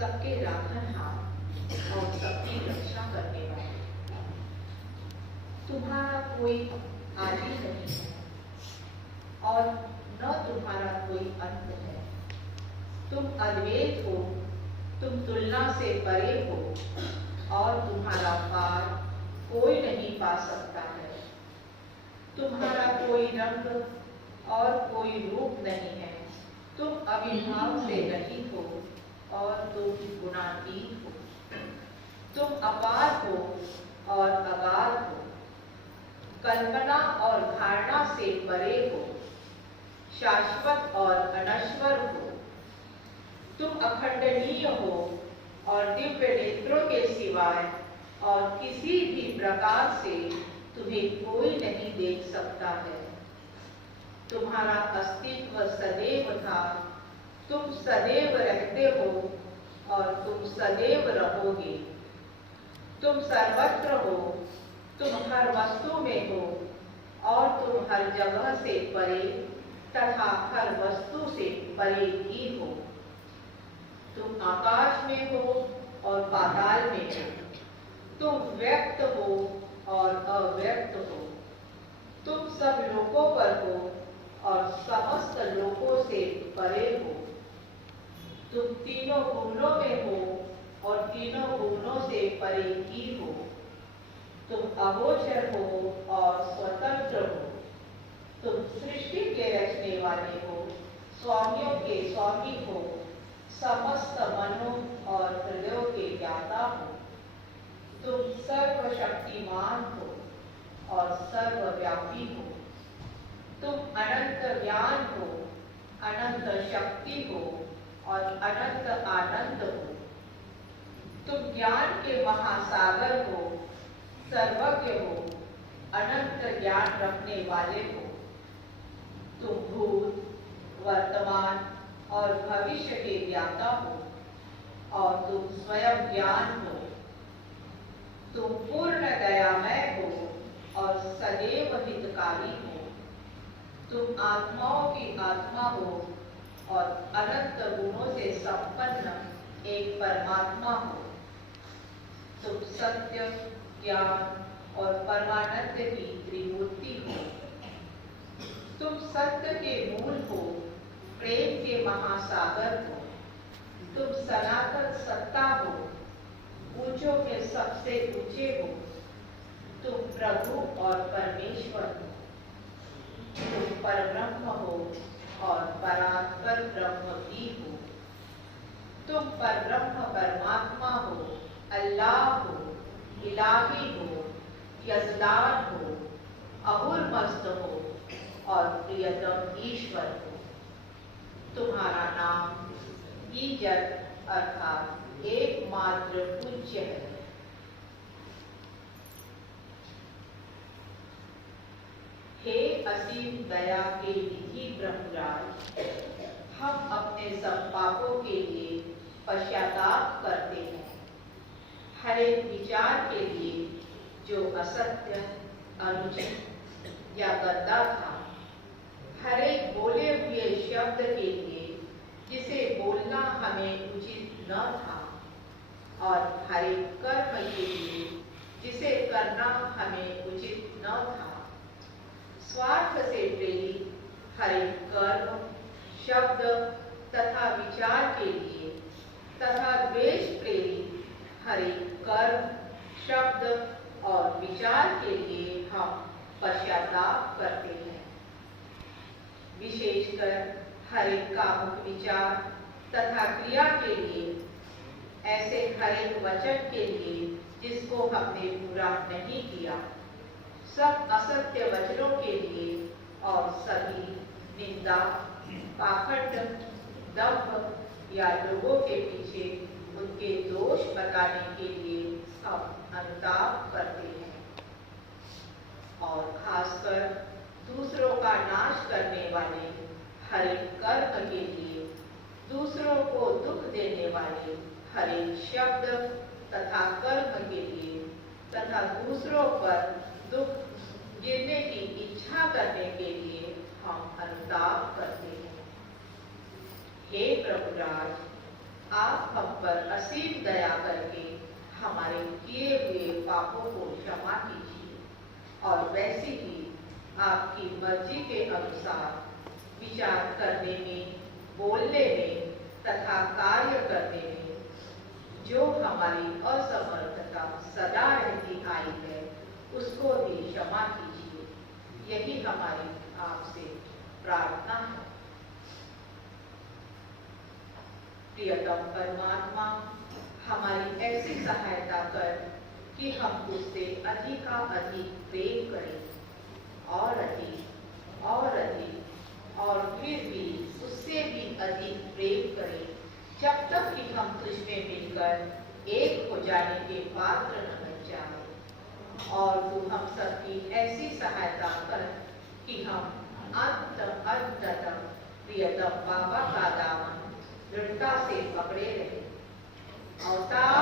सबके राखनहार और सबकी रक्षा करने वाले। तुम्हारा कोई आदि नहीं है और न तुम्हारा कोई अंत है। तुम अद्वैत हो, तुम तुलना से परे हो और तुम्हारा पार कोई नहीं पा सकता है। तुम्हारा कोई रंग और कोई रूप नहीं है। तुम अविभाव से रहित हो और तुम गुणातीत हो। तुम अपार हो और अगाध हो, कल्पना और धारणा से परे हो, शाश्वत और अनश्वर हो। तुम अखंडनीय हो और दिव्य नेत्रों के सिवाय और किसी भी प्रकार से तुम्हें कोई नहीं देख सकता है। तुम्हारा अस्तित्व सदैव था, तुम सदैव रहते हो और तुम सदैव रहोगे। तुम सर्वत्र हो, तुम हर वस्तु में हो और तुम हर जगह से परे तथा हर वस्तु से परे ही हो। तुम आकाश में हो और पाताल में हो। तुम व्यक्त हो और अव्यक्त हो। तुम सब लोकों पर हो और समस्त लोकों से परे हो। तुम तीनों भुवनों में हो और तीनों भुवनों से परे ही हो। तुम अगोचर हो और स्वतंत्र हो। तुम सृष्टि के रचने वाले हो, स्वामियों के स्वामी हो, समस्त मनों और हृदयों के ज्ञाता हो। तुम सर्वशक्तिमान हो और सर्वव्यापी हो। तुम अनंत ज्ञान हो, अनंत शक्ति हो और अनंत आनंद हो। तुम ज्ञान के महासागर हो, सर्वज्ञ हो, अनंत ज्ञान रखने वाले हो। तुम भूत, वर्तमान और भविष्य के ज्ञाता हो और तुम स्वयं ज्ञान हो। तुम पूर्ण दयामय हो और सदैव हितकारी हो। तुम आत्माओं की आत्मा हो और अनंत गुणों से संपन्न एक परमात्मा हो। तुम सत्य, ज्ञान और परमानंद की त्रिमूर्ति हो। तुम सत्य के मूल हो, प्रेम के महासागर हो। तुम सनातन सत्ता हो, ऊंचों के सबसे ऊंचे हो। तुम प्रभु और परमेश्वर हो। तुम परब्रह्म हो और परात्पर ब्रह्म भी हो। तुम परब्रह्म परमात्मा हो, अल्लाह हो, इलाही हो, यजदार हो, अहुरमस्त हो और प्रियतम ईश्वर हो। तुम्हारा नाम ईजत अर्थात एकमात्र पूज्य है। हे असीम दया के निधि ब्रह्मराज, हम अपने सब पापों के लिए पश्चाताप करते हैं। हर एक विचार के लिए जो असत्य, अनुचित या गंदा था, हर एक बोले हुए शब्द के लिए जिसे बोलना हमें उचित न था, और हर एक कर्म के लिए जिसे करना हमें उचित न था। स्वार्थ से प्रेरित हर एक कर्म, शब्द तथा विचार के लिए तथा द्वेष प्रेरित हर एक कर्म, शब्द और विचार के लिए हम पश्चाताप करते हैं। विशेषकर हर एक कामुक विचार तथा क्रिया के लिए, ऐसे हर एक वचन के लिए जिसको हमने पूरा नहीं किया, सब असत्य वचनों के लिए और सभी निंदा, पाखंड, दंभ या लोगों के पीछे उनके दोष बताने के लिए हम अनुताप करते हैं। और खासकर दूसरों का नाश करने वाले हर एक कर्म के लिए, दूसरों को दुख देने वाले हर एक शब्द तथा कर्म के लिए तथा दूसरों पर दुख गिरने की इच्छा करने के लिए हम अनुताप करते हैं। हे प्रभुराज, आप हम पर असीम दया करके हमारे किए हुए पापों को क्षमा कीजिए और वैसे ही आपकी मर्जी के अनुसार विचार करने में, बोलने में तथा कार्य करने में जो हमारी असमर्थता सदा रहती आई है उसको भी क्षमा कीजिए। यही हमारी आपसे प्रार्थना है। प्रियतम परमात्मा, हमारी ऐसी सहायता कर कि हम उससे अधिक प्रेम करें और अधिक और फिर भी उससे भी अधिक प्रेम करें, जब तक कि हम तुझमें मिलकर एक हो जाने के पात्र न बन जाए। और तू हम सबकी ऐसी सहायता कर कि हम अंत तक प्रियतम बाबा का दामन दृढ़ता से पकड़े रहे। अवतार